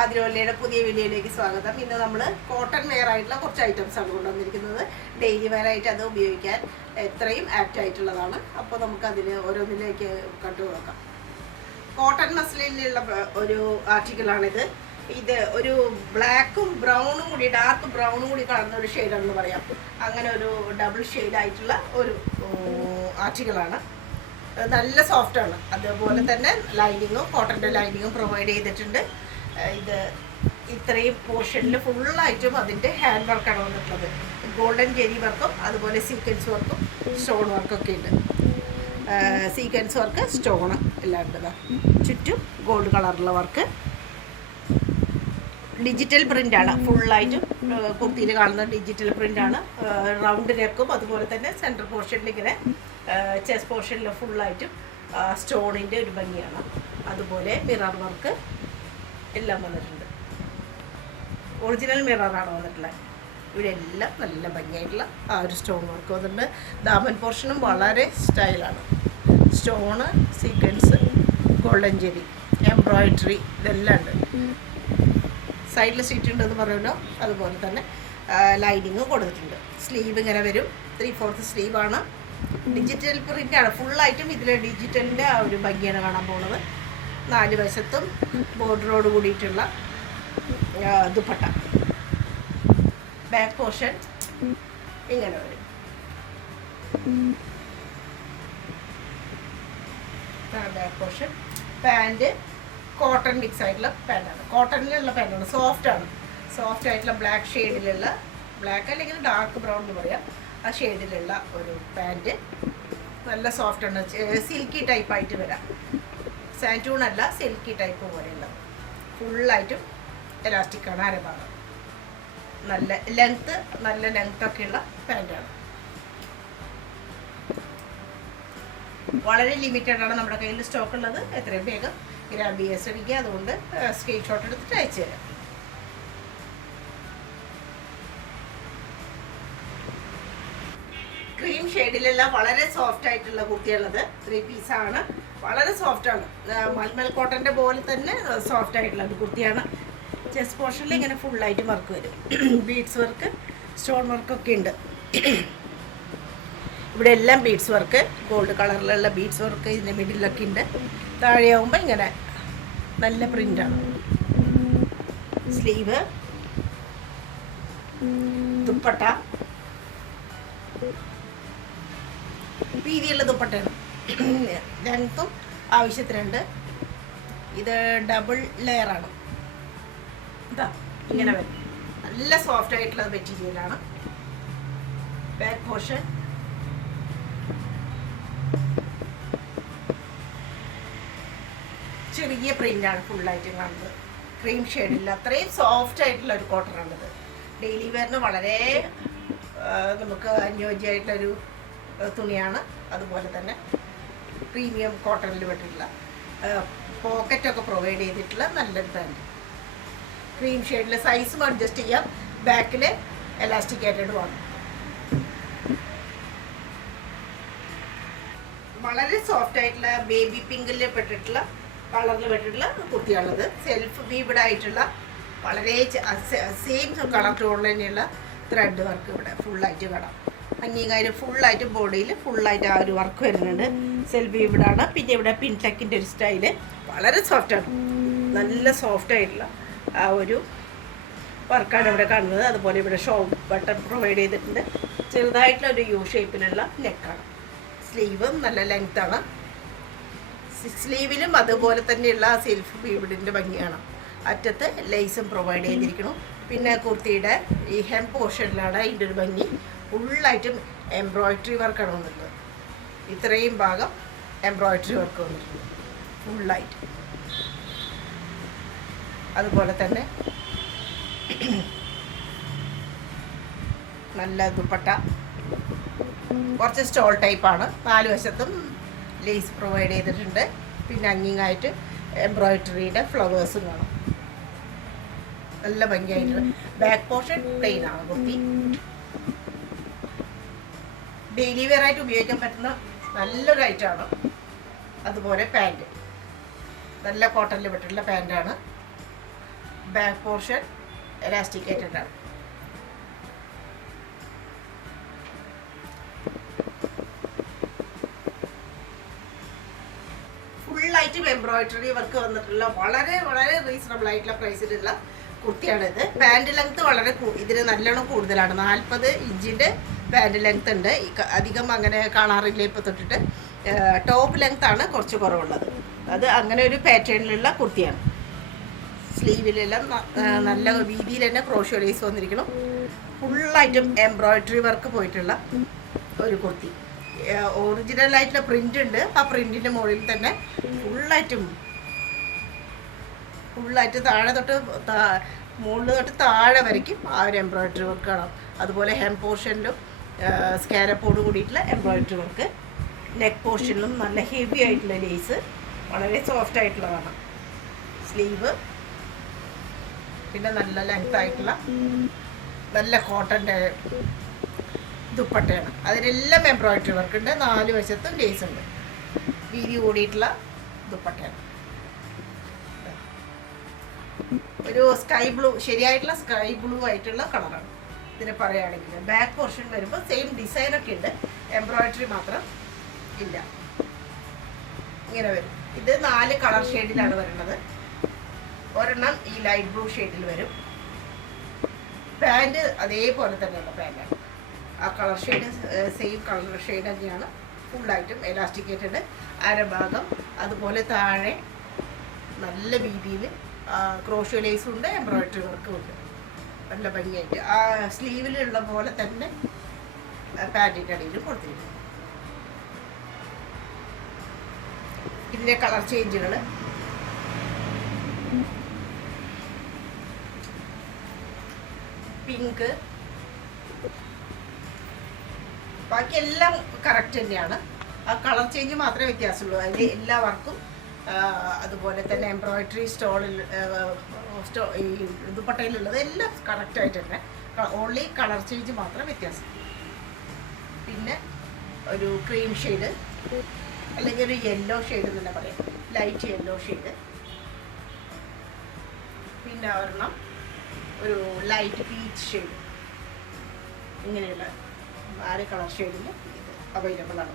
കാതിരവള്ളിയുടെ പുതിയ വീഡിയോയിലേക്ക് സ്വാഗതം. ഇന്ന് നമ്മൾ കോട്ടൺ വെയർ ആയിട്ടുള്ള കുറച്ച് ഐറ്റംസ് ആണ് കൊണ്ടുവന്നിരിക്കുന്നത്. ഡെയിലി വെയർ ആയിട്ട് അത് ഉപയോഗിക്കാൻ എത്രയും ആപ്റ്റ് ആയിട്ടുള്ളതാണ്. അപ്പോൾ നമുക്ക് അതിന് ഓരോന്നിലേക്ക് കണ്ടു നോക്കാം. കോട്ടൺ മസ്ലിനിലുള്ള ഒരു ആർട്ടിക്കിളാണിത്. ഇത് ഒരു ബ്ലാക്കും ബ്രൗണും കൂടി, ഡാർക്ക് ബ്രൗണും കൂടി കലർന്ന ഒരു ഷെയ്ഡാണെന്ന് പറയാം. അങ്ങനെ ഒരു ഡബിൾ ഷെയ്ഡായിട്ടുള്ള ഒരു ആർട്ടിക്കിളാണ്. നല്ല സോഫ്റ്റാണ്. അതുപോലെ തന്നെ ലൈനിങ്ങും കോട്ടൻ്റെ ലൈനിങ്ങും പ്രൊവൈഡ് ചെയ്തിട്ടുണ്ട്. ഇത് ഇത്രയും പോർഷനിൽ ഫുള്ളായിട്ടും അതിൻ്റെ ഹാൻഡ് വർക്കാണ് വന്നിട്ടുള്ളത്. ഗോൾഡൻ ജെരി വർക്കും അതുപോലെ സീക്വൻസ് വർക്കും സ്റ്റോൺ വർക്കൊക്കെ ഉണ്ട്. സീക്വൻസ് വർക്ക്, സ്റ്റോണ് എല്ലാം ഉണ്ട്. ചുറ്റും ഗോൾഡ് കളറുള്ള വർക്ക്. ഡിജിറ്റൽ പ്രിൻ്റാണ് ഫുള്ളായിട്ടും. കുർത്തിയിൽ കാണുന്ന ഡിജിറ്റൽ പ്രിൻ്റാണ്. റൗണ്ട് നെക്കും അതുപോലെ തന്നെ സെൻറ്റർ പോർഷനിൽ ഇങ്ങനെ ചെസ്റ്റ് പോർഷനിൽ ഫുള്ളായിട്ടും സ്റ്റോണിൻ്റെ ഒരു ഭംഗിയാണ്. അതുപോലെ മിറർ വർക്ക് എല്ലാം വന്നിട്ടുണ്ട്. ഒറിജിനൽ മിററാണ് വന്നിട്ടുള്ളത്. ഇവിടെ എല്ലാം നല്ല ഭംഗിയായിട്ടുള്ള ആ ഒരു സ്റ്റോൺ വർക്ക് വന്നിട്ടുണ്ട്. ദാമൻ പോർഷനും വളരെ സ്റ്റൈലാണ്. സ്റ്റോണ്, സീക്വൻസ്, ഗോൾഡൻ ജെരി, എംബ്രോയിഡറി ഇതെല്ലാം ഉണ്ട്. സൈഡിൽ സീറ്റ് ഉണ്ടെന്ന് പറയുമല്ലോ, അതുപോലെ തന്നെ ലൈനിങ് കൊടുത്തിട്ടുണ്ട്. സ്ലീവ് ഇങ്ങനെ വരും. 3/4 സ്ലീവാണ്. ഡിജിറ്റൽ പ്രിൻ്റാണ് ഫുള്ളായിട്ടും. ഇതിൽ ഡിജിറ്റലിൻ്റെ ആ ഒരു ഭംഗിയാണ് കാണാൻ പോകുന്നത്. 4 വശത്തും ബോർഡറോട് കൂടിയിട്ടുള്ള ദുപ്പട്ട. ബാക്ക് പോർഷൻ ഇങ്ങനെ വരും. Back portion. Pant cotton mix ആയിട്ടുള്ള പാൻറ്റാണ്. കോട്ടണിലുള്ള പാൻറ്റാണ്. സോഫ്റ്റാണ്. സോഫ്റ്റ് ആയിട്ടുള്ള ബ്ലാക്ക് ഷെയ്ഡിലുള്ള, ബ്ലാക്ക് അല്ലെങ്കിൽ ഡാർക്ക് ബ്രൗൺ എന്ന് പറയാം, ആ ഷെയ്ഡിലുള്ള ഒരു പാൻറ്റ്. നല്ല സോഫ്റ്റാണ്. സിൽക്കി ടൈപ്പായിട്ട് വരാം. സാൻറ്റൂൺ അല്ല, സിൽക്കി ടൈപ്പ് പോലെയുള്ള. ഫുള്ളായിട്ടും എലാസ്റ്റിക്കാണ് അരഭാഗം. നല്ല ലെങ്ത്തൊക്കെയുള്ള പാൻറ്റാണ്. വളരെ ലിമിറ്റഡാണ് നമ്മുടെ കയ്യിൽ സ്റ്റോക്ക് ഉള്ളത്. എത്രയും വേഗം ഗ്രാബ് ചെയ്യാൻ ശ്രമിക്കുക. അതുകൊണ്ട് സ്ക്രീൻഷോട്ട് എടുത്തിട്ട് അയച്ചു തരാം. ക്രീം ഷെയ്ഡിലെല്ലാം വളരെ സോഫ്റ്റ് ആയിട്ടുള്ള കുർത്തിയുള്ളത്. 3 പീസാണ്. വളരെ സോഫ്റ്റാണ്. മൽമൽ കോട്ടൻ്റെ പോലെ തന്നെ സോഫ്റ്റ് ആയിട്ടുള്ള ഒരു കുർത്തിയാണ്. ചെസ്റ്റ് പോർഷനിൽ ഇങ്ങനെ ഫുള്ളായിട്ട് വർക്ക് വരും. ബീഡ്സ് വർക്ക്, സ്റ്റോൺ വർക്കൊക്കെ ഉണ്ട്. ഇവിടെ എല്ലാം ബീഡ്സ് വർക്ക്, ഗോൾഡ് കളറിലുള്ള ബീഡ്സ് വർക്ക് ഇതിൻ്റെ മിഡിലൊക്കെ ഉണ്ട്. താഴെയാവുമ്പോൾ ഇങ്ങനെ നല്ല പ്രിൻ്റാണ്. സ്ലീവ്, ദുപ്പട്ട വീതിയുള്ള ദുപ്പട്ടയാണ്. ലെങ്ത്തും ആവശ്യത്തിനുണ്ട്. ഇത് ഡബിൾ ലെയറാണ്. ഇതാ ഇങ്ങനെ വരും. നല്ല സോഫ്റ്റ് ആയിട്ടുള്ള മെറ്റീരിയലാണ്. ബാക്ക് പോർഷൻ ചെറിയ പ്രിൻ്റാണ് ഫുള്ളായിട്ട് കാണുന്നത്. ക്രീം ഷെയ്ഡില്ല. അത്രയും സോഫ്റ്റ് ആയിട്ടുള്ള ഒരു കോട്ടണാണിത്. ഡെയിലി വെയറിന് വളരെ നമുക്ക് അനുയോജ്യമായിട്ടൊരു തുണിയാണ്. അതുപോലെ തന്നെ പ്രീമിയം കോട്ടണിൽ പെട്ടിട്ടുള്ള പോക്കറ്റൊക്കെ പ്രൊവൈഡ് ചെയ്തിട്ടുള്ള നല്ലൊരു പാൻറ്റ്. ക്രീം ഷെയ്ഡിൽ സൈസും അഡ്ജസ്റ്റ് ചെയ്യാം. ബാക്കിൽ എലാസ്റ്റിക് ആയിട്ടോട് വേണം. വളരെ സോഫ്റ്റ് ആയിട്ടുള്ള ബേബി പിങ്കിൽ പെട്ടിട്ടുള്ള കളറിൽ പെട്ടിട്ടുള്ള കുർത്തിയാണത്. സെൽഫ് വീവ്ഡ് ആയിട്ടുള്ള വളരെ സെയിം കളർ ടോണിൽ തന്നെയുള്ള ത്രെഡ് വർക്ക് ഇവിടെ ഫുള്ളായിട്ട് കാണാം. അംഗീകാരം ഫുള്ളായിട്ട് ബോഡിയിൽ ഫുള്ളായിട്ട് ആ ഒരു വർക്ക് വരുന്നുണ്ട്. സെൽഫ് വീവ്ഡാണ്. പിന്നെ ഇവിടെ പിൻടെക്കിൻ്റെ ഒരു സ്റ്റൈല് വളരെ സോഫ്റ്റാണ്. നല്ല സോഫ്റ്റ് ആയിട്ടുള്ള ആ ഒരു വർക്കാണ് ഇവിടെ കാണുന്നത്. അതുപോലെ ഇവിടെ ഷോ ബട്ടൺ പ്രൊവൈഡ് ചെയ്തിട്ടുണ്ട്. ചെറുതായിട്ടുള്ള ഒരു യു ഷേപ്പിലുള്ള നെക്കാണ്. സ്ലീവും നല്ല ലെങ്ത്താണ്. സ്ലീവിലും അതുപോലെ തന്നെയുള്ള സെൽഫ് വീവ്ഡിൻ്റെ ഭംഗിയാണ്. അറ്റത്ത് ലേസും പ്രൊവൈഡ് ചെയ്തിരിക്കണം. പിന്നെ കുർത്തിയുടെ ഈ ഹെം പോർഷനിലാണ് അതിൻ്റെ ഒരു ഭംഗി. ഫുള്ളായിട്ടും എംബ്രോയിഡറി വർക്കാണ് വന്നിട്ടുള്ളത്. ഇത്രയും ഭാഗം എംബ്രോയിഡറി വർക്ക് വന്നിട്ടുണ്ട് ഫുള്ളായിട്ട്. അതുപോലെ തന്നെ നല്ല ദുപ്പട്ട. കുറച്ച് സ്റ്റോൾ ടൈപ്പാണ്. 4 വശത്തും ലേസ് പ്രൊവൈഡ് ചെയ്തിട്ടുണ്ട്. പിന്നെ അങ്ങിങ്ങായിട്ട് എംബ്രോയിഡറിയുടെ ഫ്ലവേഴ്സും കാണാം. നല്ല ഭംഗിയായിട്ട്. ബാക്ക് പോർഷൻ പ്ലെയിൻ ആണ് കുർത്തി. ഡെയിലി വെയർ ആയിട്ട് ഉപയോഗിക്കാൻ പറ്റുന്ന നല്ലൊരു ഐറ്റമാണ്. അതുപോലെ പാൻറ്റ് നല്ല കോട്ടണിൽ പെട്ടിട്ടുള്ള പാൻറ്റാണ്. ബാക്ക് പോർഷൻ എലാസ്റ്റിക്കേറ്റഡ് ആണ്. ഫുള്ളായിട്ടും എംബ്രോയിഡറി വർക്ക് വന്നിട്ടുള്ള വളരെ വളരെ റീസണബിൾ ആയിട്ടുള്ള പ്രൈസിലുള്ള കുർത്തിയാണിത്. പാൻറ് ലെങ്ത് വളരെ ഇതിന് നല്ലോണം കൂടുതലാണ്. 40 ഇഞ്ചിൻ്റെ പാൻറ് ലെങ്ത് ഉണ്ട്. അധികം അങ്ങനെ കാണാറില്ല ഇപ്പോൾ തൊട്ടിട്ട്. ടോപ്പ് ലെങ്ത് ആണ് കുറച്ച് കുറവുള്ളത്. അത് അങ്ങനെ ഒരു പാറ്റേണിലുള്ള കുർത്തിയാണ്. സ്ലീവിലെല്ലാം നല്ല വീതിയിൽ തന്നെ ക്രോഷ്യോ ലേസ് വന്നിരിക്കണം. ഫുള്ളായിട്ടും എംബ്രോയിഡറി വർക്ക് പോയിട്ടുള്ള ഒരു കുർത്തി. ഒറിജിനലായിട്ടുള്ള പ്രിൻ്റ് ഉണ്ട്. ആ പ്രിൻറ്റിൻ്റെ മുകളിൽ തന്നെ ഫുള്ളായിട്ട് താഴെ തൊട്ട് മുകളിൽ തൊട്ട് താഴെ വരയ്ക്കും ആ ഒരു എംബ്രോയിഡറി വർക്ക് കാണാം. അതുപോലെ ഹെം പോർഷനിലും സ്കാരപ്പോട് കൂടിയിട്ടുള്ള എംബ്രോയിഡറി വർക്ക്. നെക്ക് പോർഷനിലും നല്ല ഹെവി ആയിട്ടുള്ള ലേസ്, വളരെ സോഫ്റ്റ് ആയിട്ടുള്ളതാണ്. സ്ലീവ് പിന്നെ നല്ല ലെങ്ത് ആയിട്ടുള്ള നല്ല കോട്ടൻ്റെ ദുപ്പട്ടയാണ്. അതിനെല്ലാം എംബ്രോയിഡറി വർക്ക് ഉണ്ട്. 4 വശത്തും ലേസ് ഉണ്ട്. വീതി കൂടിയിട്ടുള്ള ദുപ്പട്ടയാണ്. ഒരു സ്കൈ ബ്ലൂ, ശരിയായിട്ടുള്ള സ്കൈ ബ്ലൂ ആയിട്ടുള്ള കളറാണ് ഇതിന് പറയുകയാണെങ്കിൽ. ബാക്ക് പോർഷൻ വരുമ്പോൾ സെയിം ഡിസൈനൊക്കെ ഉണ്ട്, എംബ്രോയിഡറി മാത്രം ഇല്ല. ഇങ്ങനെ വരും. ഇത് 4 കളർ ഷെയ്ഡിലാണ് വരുന്നത്. ഒരെണ്ണം ഈ ലൈറ്റ് ബ്ലൂ ഷെയ്ഡിൽ വരും. പാൻറ് അതേപോലെ തന്നെയുള്ള പാൻറ്റാണ്. ആ colour shade same colour shade തന്നെയാണ്. ഫുള്ളായിട്ടും എലാസ്റ്റിക്കേറ്റഡ് അരഭാഗം. അതുപോലെ താഴെ നല്ല രീതിയിൽ ക്രോഷ്യോ ലേസും ഉണ്ട്, എംബ്രോയിഡറി വർക്കും ഉണ്ട്. നല്ല ഭംഗിയായിട്ട് ആ സ്ലീവിലുള്ള പോലെ തന്നെ പാൻറ്റിൻ്റെ അടിയിലും കൊടുത്തിരിക്കും. ഇതിൻ്റെ കളർ ചേഞ്ചുകൾ പിങ്ക്, ബാക്കി എല്ലാം കറക്റ്റ് തന്നെയാണ്. ആ കളർ ചേഞ്ച് മാത്രമേ വ്യത്യാസമുള്ളൂ. അതിൽ എല്ലാ വർക്കും അതുപോലെ തന്നെ എംബ്രോയിഡറി ഈ ദുപ്പട്ടയിലുള്ളത് എല്ലാം കറക്റ്റായിട്ട് തന്നെ. ഓൺലി കളർ ചേഞ്ച് മാത്രം വ്യത്യാസം. പിന്നെ ഒരു ക്രീം ഷെയ്ഡ് അല്ലെങ്കിൽ ഒരു യെല്ലോ ഷെയ്ഡ് എന്ന് തന്നെ പറയാം, ലൈറ്റ് യെല്ലോ ഷെയ്ഡ്. പിന്നെ ഒരെണ്ണം ഒരു ലൈറ്റ് പീച്ച് ഷെയ്ഡ്. ഇങ്ങനെയുള്ള 4 കളർ ഷെയ്ഡിൽ ഇത് അവൈലബിൾ ആണ്.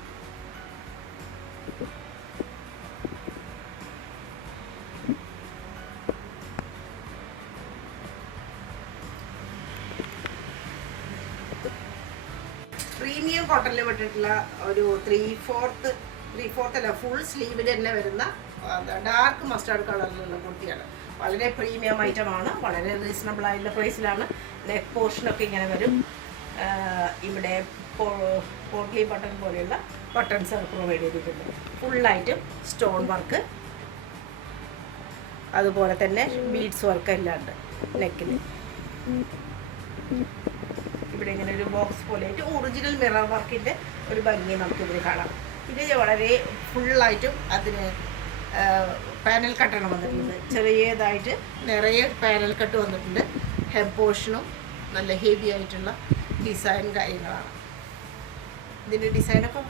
പ്രീമിയം കോട്ടണിൽ വിട്ടിട്ടുള്ള ഒരു 3/4 അല്ല, ഫുൾ സ്ലീവിൽ തന്നെ വരുന്ന ഡാർക്ക് മസ്റ്റാർഡ് കളറിലുള്ള കുർത്തിയാണ്. വളരെ പ്രീമിയം ഐറ്റമാണ്. വളരെ റീസണബിൾ ആയിട്ടുള്ള പ്രൈസിലാണ്. നെക്ക് പോർഷനൊക്കെ ഇങ്ങനെ വരും. ഇവിടെ പോട്ട്ലി ബട്ടൺ പോലെയുള്ള ബട്ടൺസ് പ്രൊവൈഡ് ചെയ്തിട്ടുണ്ട്. ഫുള്ളായിട്ടും സ്റ്റോൺ വർക്ക്, അതുപോലെ തന്നെ ബീഡ്സ് വർക്ക് എല്ലാം ഉണ്ട് നെക്കിൽ. ഇവിടെ ഇങ്ങനെ ഒരു ബോക്സ് പോലെ ആയിട്ട് ഒറിജിനൽ മിറർ വർക്കിൻ്റെ ഒരു ഭംഗി നമുക്കിതിൽ കാണാം. ഇത് വളരെ ഫുള്ളായിട്ടും അതിന് പാനൽ കട്ടാണ് വന്നിട്ടുള്ളത്. ചെറിയതായിട്ട് നിറയെ പാനൽ കട്ട് വന്നിട്ടുണ്ട്. ഹെം പോർഷനും നല്ല ഹെവി ആയിട്ടുള്ള ഡിസൈൻ കാര്യങ്ങളാണ്. ഇതിൻ്റെ ഡിസൈനൊക്കെ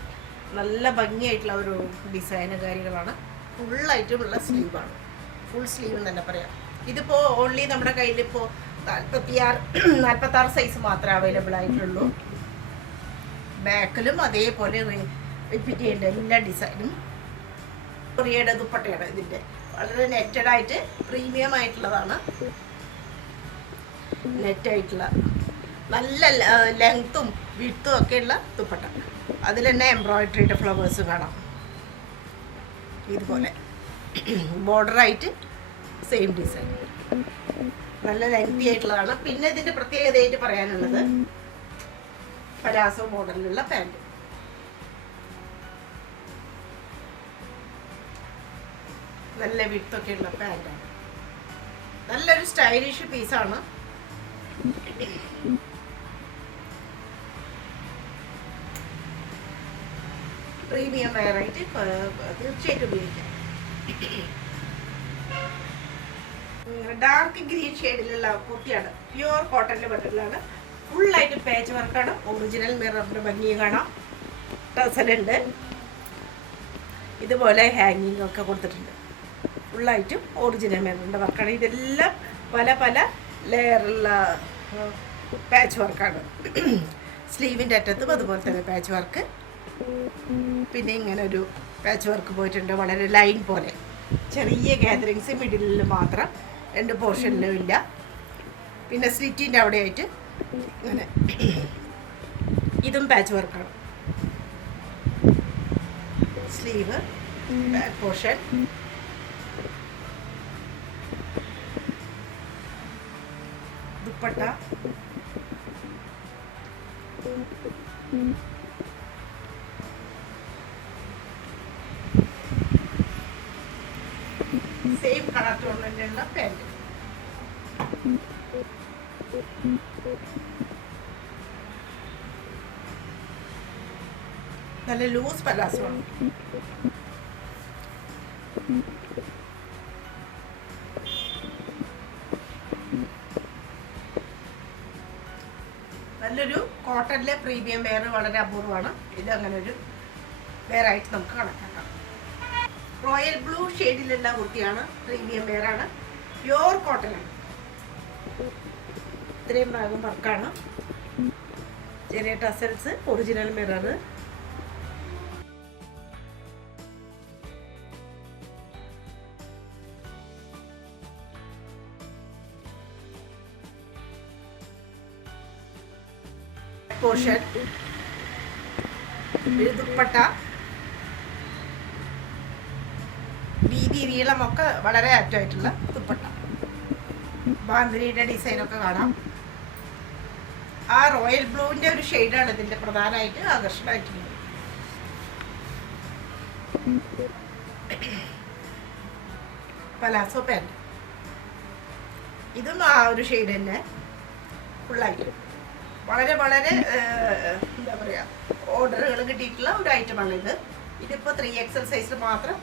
നല്ല ഭംഗിയായിട്ടുള്ള ഒരു ഡിസൈന് കാര്യങ്ങളാണ്. ഫുള്ളായിട്ടുമുള്ള സ്ലീവാണ്. ഫുൾ സ്ലീവ് എന്ന് തന്നെ പറയാം. ഇതിപ്പോൾ ഓൺലി നമ്മുടെ കയ്യിലിപ്പോൾ 46 സൈസ് മാത്രമേ അവൈലബിൾ ആയിട്ടുള്ളൂ. ബാക്കിലും അതേപോലെ റിപ്പീറ്റ് ചെയ്യേണ്ട എല്ലാ ഡിസൈനും. കൊറിയയുടെ ദുപ്പട്ടയാണ് ഇതിൻ്റെ. വളരെ നെറ്റഡ് ആയിട്ട് പ്രീമിയം ആയിട്ടുള്ളതാണ്. നെറ്റായിട്ടുള്ള നല്ല ലെങ്ത്തും വിഡ്ത്തും ഒക്കെയുള്ള ദുപ്പട്ട. അതിൽ തന്നെ എംബ്രോയിഡറിയുടെ ഫ്ലവേഴ്സ് കാണാം. ഇതുപോലെ ബോർഡറായിട്ട് സെയിം ഡിസൈൻ, നല്ല ലെങ്തി ആയിട്ടുള്ളതാണ്. പിന്നെ ഇതിൻ്റെ പ്രത്യേകതയായിട്ട് പറയാനുള്ളത് പലാസോ മോഡലിലുള്ള പാൻറ്. നല്ല വിഡ്ത്തൊക്കെ ഉള്ള പാൻറ്റാണ്. നല്ലൊരു സ്റ്റൈലിഷ് പീസാണ്. പ്രീമിയം വെയറായിട്ട് തീർച്ചയായിട്ടും ഉപയോഗിക്കാം. ഡാർക്ക് ഗ്രീൻ ഷെയ്ഡിലുള്ള കുർത്തിയാണ്. പ്യുവർ കോട്ടണിൻ്റെ ബട്ടണിലാണ്. ഫുള്ളായിട്ട് പാച്ച് വർക്കാണ്. ഒറിജിനൽ മിററിൻ്റെ ഭംഗി കാണാം. ടസലുണ്ട്. ഇതുപോലെ ഹാങ്ങിങ് ഒക്കെ കൊടുത്തിട്ടുണ്ട്. ഫുള്ളായിട്ടും ഒറിജിനൽ മിററിൻ്റെ വർക്കാണ്. ഇതെല്ലാം പല പല ലെയറുള്ള പാച്ച് വർക്കാണ്. സ്ലീവിൻ്റെ അറ്റത്തും അതുപോലെ തന്നെ പാച്ച് വർക്ക്. പിന്നെ ഇങ്ങനെ ഒരു പാച്ച് വർക്ക് പോയിട്ടുണ്ട്, വളരെ ലൈൻ പോലെ. ചെറിയ ഗാദറിങ്സ് മിഡിലിൽ മാത്രം, 2 പോർഷനിലും ഇല്ല. പിന്നെ സ്ലിറ്റിൻ്റെ അവിടെയായിട്ട് ഇങ്ങനെ ഇതും പാച്ച് വർക്കാണ്. Sleeve, back portion, dupatta, same colour ടോണിലുള്ള പാൻറ്. നല്ല ലൂസ് പലാസോ ആണ്. നല്ലൊരു കോട്ടണിലെ പ്രീമിയം വെയർ, വളരെ അപൂർവമാണ്. ഇത് അങ്ങനെ ഒരു വെയർ ആയിട്ട് നമുക്ക് കണക്കാക്കാം. റോയൽ ബ്ലൂ ഷെയ്ഡിലുള്ള കുർത്തിയാണ്, പ്രീമിയം വെയർ ആണ്, പ്യുവർ കോട്ടനാണ്. ഇത്രയും ഭാഗം വർക്കാണ്. ചെറിയ tassels, original mirror. Portion, dupatta, വീതി നീളമൊക്കെ വളരെ ആപ്റ്റായിട്ടുള്ള ദുപ്പട്ട. ബാന്തിനിയുടെ ഡിസൈനൊക്കെ കാണാം. ആ റോയൽ ബ്ലൂവിൻ്റെ ഒരു ഷെയ്ഡാണ് ഇതിൻ്റെ പ്രധാനമായിട്ട് ആകർഷണമായിട്ടുള്ളത്. പലാസോ പാൻറ്, ഇതും ആ ഒരു ഷെയ്ഡ് തന്നെ ഫുള്ളായിട്ട്. വളരെ വളരെ എന്താ പറയുക, ഓർഡറുകൾ കിട്ടിയിട്ടുള്ള ഒരു ഐറ്റമാണ് ഇത്. ഇതിപ്പോൾ 3XL സൈസിൽ മാത്രം